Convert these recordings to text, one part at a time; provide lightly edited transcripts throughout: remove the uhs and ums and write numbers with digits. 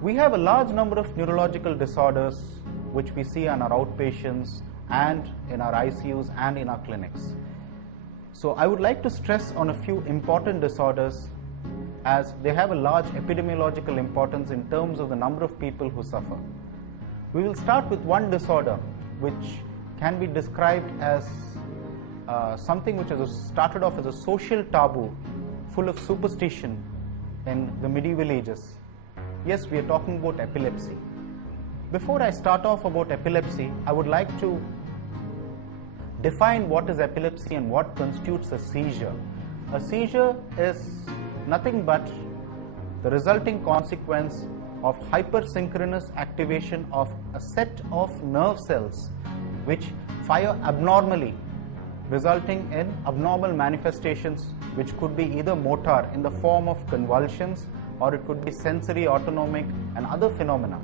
We have a large number of neurological disorders which we see on our outpatients and in our ICUs and in our clinics. So I would like to stress on a few important disorders as they have a large epidemiological importance in terms of the number of people who suffer. We will start with one disorder which can be described as something which has started off as a social taboo full of superstition in the medieval ages. Yes, we are talking about epilepsy. Before I start off about epilepsy, I would like to define what is epilepsy and what constitutes a seizure. A seizure is nothing but the resulting consequence of hypersynchronous activation of a set of nerve cells which fire abnormally, resulting in abnormal manifestations which could be either motor in the form of convulsions or it could be sensory, autonomic and other phenomena.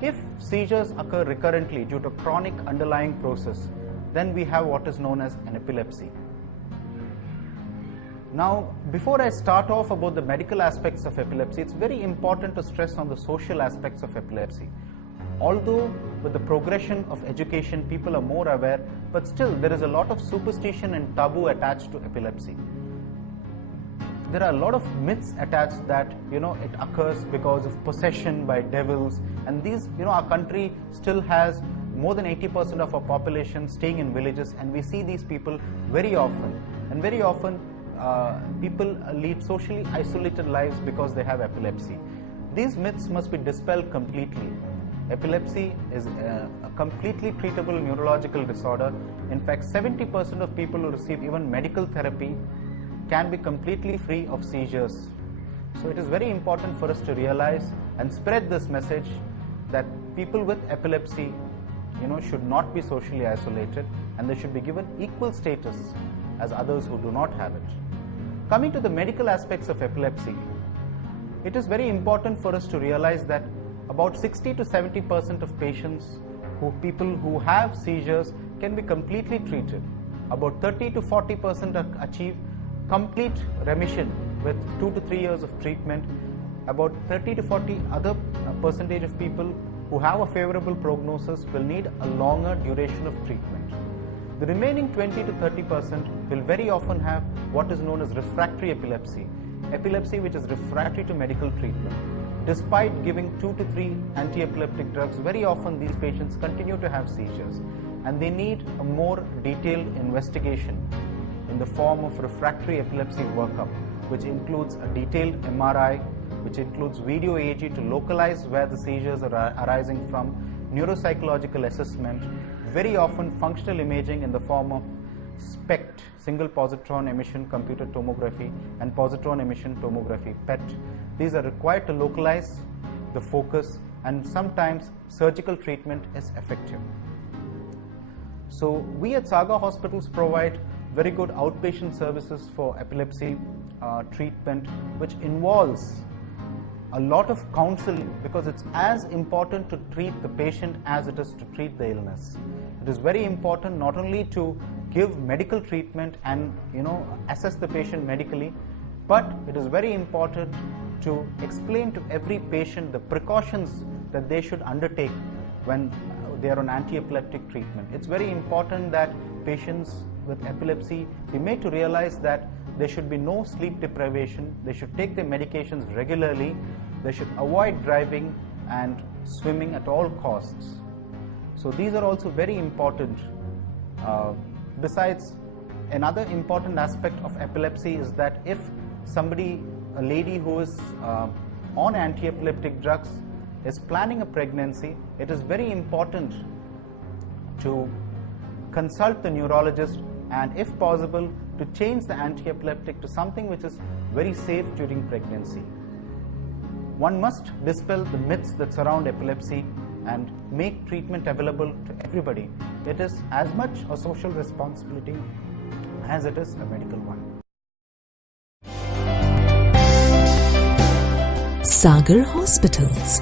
If seizures occur recurrently due to chronic underlying process, then we have what is known as an epilepsy. Now, before I start off about the medical aspects of epilepsy, it's very important to stress on the social aspects of epilepsy. Although with the progression of education, people are more aware, but still there is a lot of superstition and taboo attached to epilepsy. There are a lot of myths attached that it occurs because of possession by devils, and these our country still has more than 80% of our population staying in villages, and we see these people very often, and very often people lead socially isolated lives because they have epilepsy. These myths must be dispelled completely. Epilepsy is a completely treatable neurological disorder. In fact, 70% of people who receive even medical therapy can be completely free of seizures. So it is very important for us to realize and spread this message that people with epilepsy should not be socially isolated and they should be given equal status as others who do not have it. Coming to the medical aspects of epilepsy, it is very important for us to realize that about 60 to 70% of people who have seizures can be completely treated. About 30 to 40% achieve complete remission with 2 to 3 years of treatment. About 30 to 40 other percentage of people who have a favorable prognosis will need a longer duration of treatment. The remaining 20 to 30% will very often have what is known as refractory epilepsy, epilepsy which is refractory to medical treatment. Despite giving 2 to 3 anti-epileptic drugs, very often these patients continue to have seizures and they need a more detailed investigation in the form of refractory epilepsy workup, which includes a detailed MRI, which includes video EEG to localize where the seizures are arising from, neuropsychological assessment, very often functional imaging in the form of SPECT, single positron emission computed tomography, and positron emission tomography, PET. These are required to localize the focus, and sometimes surgical treatment is effective. So we at Sagar Hospitals provide very good outpatient services for epilepsy treatment, which involves a lot of counseling, because it's as important to treat the patient as it is to treat the illness. It is very important not only to give medical treatment and assess the patient medically, but it is very important to explain to every patient the precautions that they should undertake when they are on anti-epileptic treatment. It's very important that patients with epilepsy be made to realize that there should be no sleep deprivation, they should take their medications regularly, they should avoid driving and swimming at all costs. So these are also very important. Besides, another important aspect of epilepsy is that if a lady who is on anti-epileptic drugs is planning a pregnancy, it is very important to consult the neurologist and, if possible, to change the anti-epileptic to something which is very safe during pregnancy. One must dispel the myths that surround epilepsy and make treatment available to everybody. It is as much a social responsibility as it is a medical one. Sagar Hospitals.